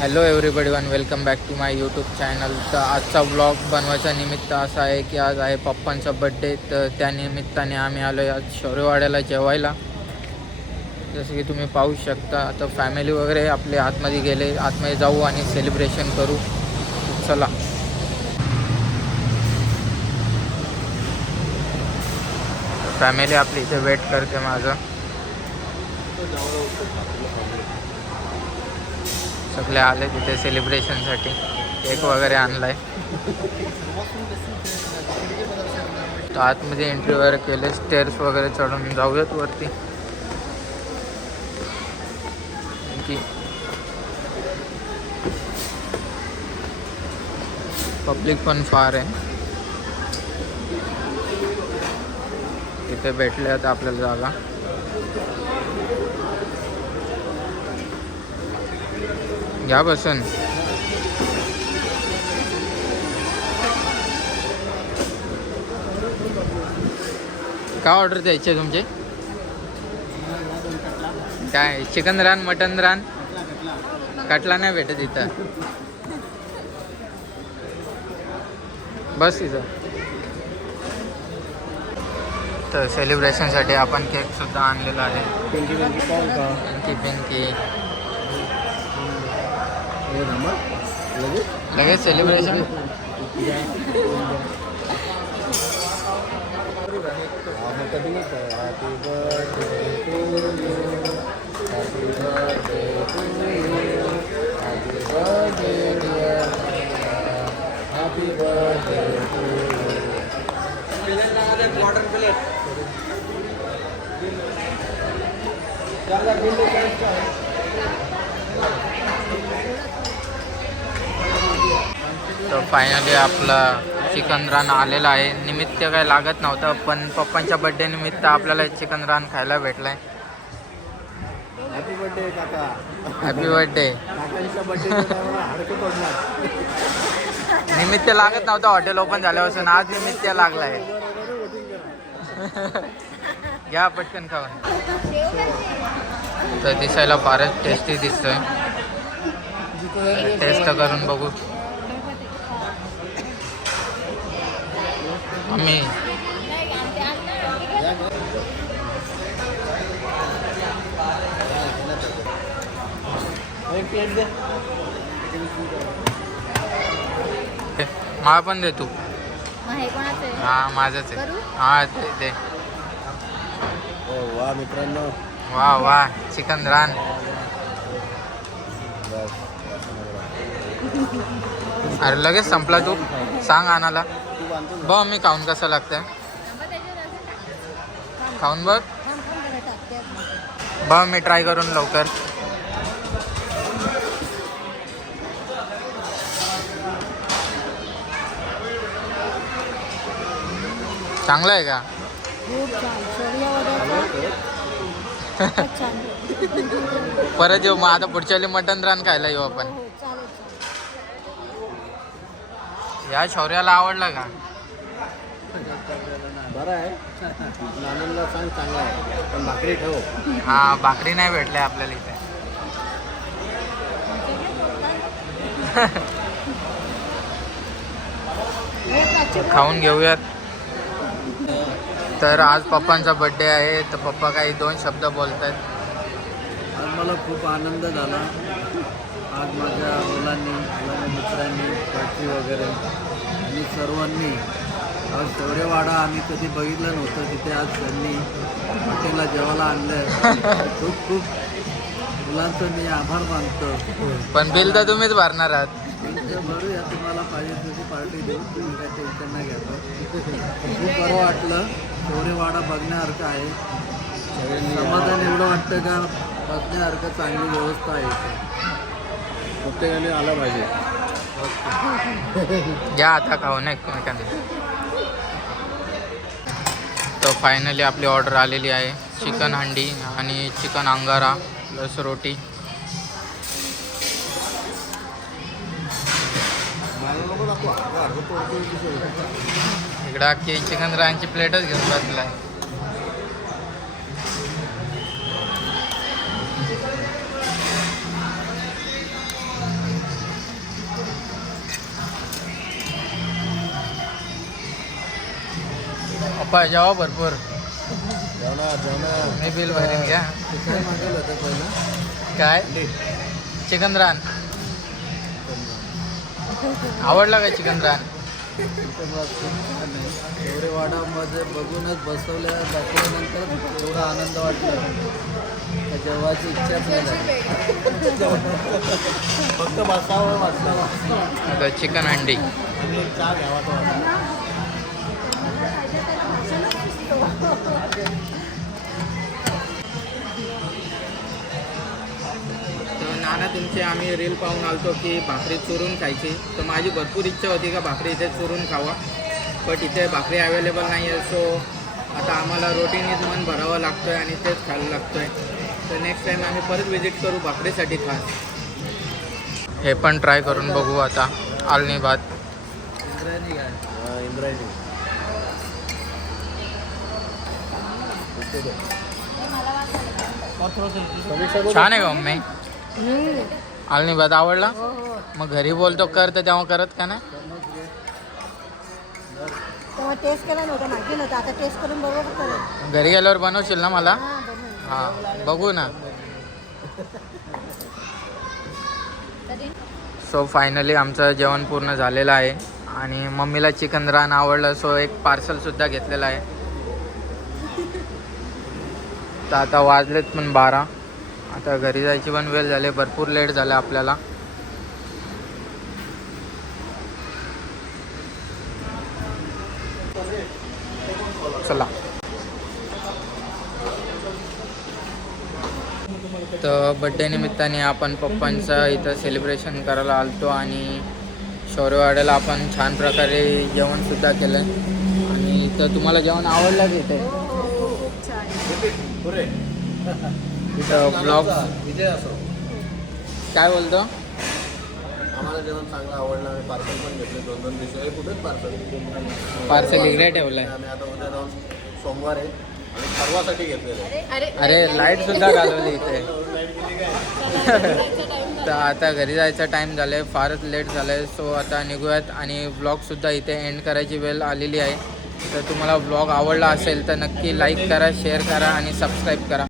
Hello everybody one welcome back to my YouTube channel. तर आजचा blog बनवायचा निमित्त असा आहे की आज आहे पप्पांचा बड्डे. तर त्या निमित्ताने आम्ही आलो आहे आज शौर्यवाड्याला जेवायला. जसं की तुम्ही पाहू शकता. आता फॅमिली वगैरे आपले आतमध्ये गेले, आतमध्ये जाऊ आणि सेलिब्रेशन करू. चला. फॅमिली आपली इथे वेट करते माझं. सगळे आले तिथे सेलिब्रेशनसाठी. केक वगैरे आणलाय. तर आतमध्ये एंट्री वगैरे केले, स्टेअर्स वगैरे चढून जाऊयात वरती. पब्लिक पण फार आहे. तिथे भेटले आता आपल्याला जागा. घ्या बसून. काय ऑर्डर द्यायचे तुमचे? काय चिकन रान, मटन रान? कटला नाही भेटत इथं. बस इथं. तर सेलिब्रेशनसाठी आपण केक सुद्धा आणलेला आहे. पिंकी पिंकी लगेच सेलिब्रेशन. तर फायनली आपला चिकन रान आलेला आहे. निमित्त काय लागत नव्हतं, पण पप्पांच्या बड्डे निमित्त आपल्याला चिकन रान खायला भेटलाय. हॅपी बर्थडे काका. Happy birthday. काकांच्या बर्थडे हडकं पडणार. निमित्त लागत नव्हतं हॉटेल ओपन झाल्यापासून, आज निमित्त लागलाय. घ्या पटकन खाऊन. तर दिसायला फारच टेस्टी दिसतोय. टेस्ट करून बघू आम्ही. मला पण दे तू. हा माझंच आहे. हा दे. वा मित्रांनो, वा वा चिकन रान. अरे लगेच संपला. तू सांग आणायला. बघ मी खाऊन कसं लागतंय. खाऊन बघ. बघ मी ट्राय करून लवकर. चांगलं आहे का? परत येऊ मग. आता पुढच्या वेळी मटन रान खायला येऊ आपण. या शौर्याला आवडलं का? बरं आहे. नानांना सांग चांगला आहे, पण भाकरी ठेव. हा भाकरी नाही भेटले आपल्याला इथे. खाऊन घेऊयात. तर आज पप्पांचा बड्डे आहे, तर पप्पा काही 2 शब्द बोलत आहेत. आज मला खूप आनंद झाला. आज माझ्या मुलांनी, माझ्या मित्रांनी, पार्टी वगैरे आणि सर्वांनी आज शौर्यवाडा आम्ही कधी बघितलं नव्हतं, तिथे आज त्यांनी हॉटेलला जेवायला आणलं. खूप खूप मुलांचं मी आभार मानतो. पण बिल तर तुम्हीच भरणार आहात. भरूया, तुम्हाला पाहिजे तशी पार्टी देऊ, तुम्ही काय टेन्शन नाही घ्यायचं. खूप बरं वाटलं. शौर्यवाडा बघण्यासारखं आहे. समाधान एवढं वाटतं का बघण्यासारखं चांगली व्यवस्था आहे. प्रत्येकाने आलं पाहिजे. या आता खाऊन एकमेकांना. तर फायनली आपली ऑर्डर आलेली आहे. चिकन हंडी आणि चिकन अंगारा प्लस रोटी. इकडं अख्खी चिकन रानची प्लेटच घेऊन बसलाय. पप्पा जेवा भरपूर. जेवणार मी बिल भरेन घ्या. काय मागेल होतं पहिलं काय चिकन रान आवडला का चिकन रान? शौर्यवाडामध्ये बघूनच बसवल्या दाखवल्यानंतर एवढा आनंद वाटला का जेवायची इच्छाच नाही झाली. फक्त बसावं वाटलं आता चिकन अंडी. आणि चहा घ्यावा तो वाटला. तर नाना तुमचे आम्ही रील पाहून आलतो की भाकरी चुरून खायची. तर माझी भरपूर इच्छा होती का भाकरी इथे चुरून खावा, बट इथे भाकरी अवेलेबल नाही आहे. सो आता आम्हाला रोटीनीच मन भरावं लागतं आहे आणि तेच खायला लागतं आहे. तर नेक्स्ट टाईम आम्ही परत व्हिजिट करू भाकरीसाठी खास. हे पण ट्राय करून बघू आता. आलनी भात इंद्रायणी काय इंद्रायणी छान आहे का मम्मी? आलनी भात आवडला? मग घरी बोलतो कर तर तेव्हा करत का नाही? तेव्हा टेस्ट केला नव्हता, माहिती नव्हतं. आता टेस्ट करून बरोबर करेल. घरी गेल्यावर बनवशील ना मला? हां, बनवेल. हां बघू ना. सो फायनली आमचं जेवण पूर्ण झालेलं आहे आणि मम्मीला चिकन रान आवडलं. सो एक पार्सलसुद्धा घेतलेलं आहे. तर आता वाजलेत पण 12. आता घरी जायची पण वेळ झाली. भरपूर लेट झालं आपल्याला. चला. तर बड्डे निमित्ताने आपण पप्पांचं इथं सेलिब्रेशन करायला आलतो आणि शौर्यवाड्याला आपण छान प्रकारे जेवणसुद्धा केलं. आणि इथं तुम्हाला जेवण आवडलं की इथे? खूप छान. इथं ब्लॉग विजय असो. काय बोलतो? आम्हाला जेवण चांगलं आवडलं. आम्ही पार्सल पण घेतले 2-2 दिवस. कुठेच पार्सल पार्सल इकडे ठेवलंय. आम्ही आता उद्या जाऊन सोमवार आहे आणि परवासाठी घेतलेलं. अरे लाईट सुद्धा घालवली इथे. तर आता घरी जायचा टाईम झालाय, फारच लेट झालाय. सो आता निघूयात आणि ब्लॉगसुद्धा इथे एंड करायची वेळ आलेली आहे. तर तुम्हाला ब्लॉग आवडला असेल तर नक्की लाईक करा, शेअर करा आणि सबस्क्राईब करा.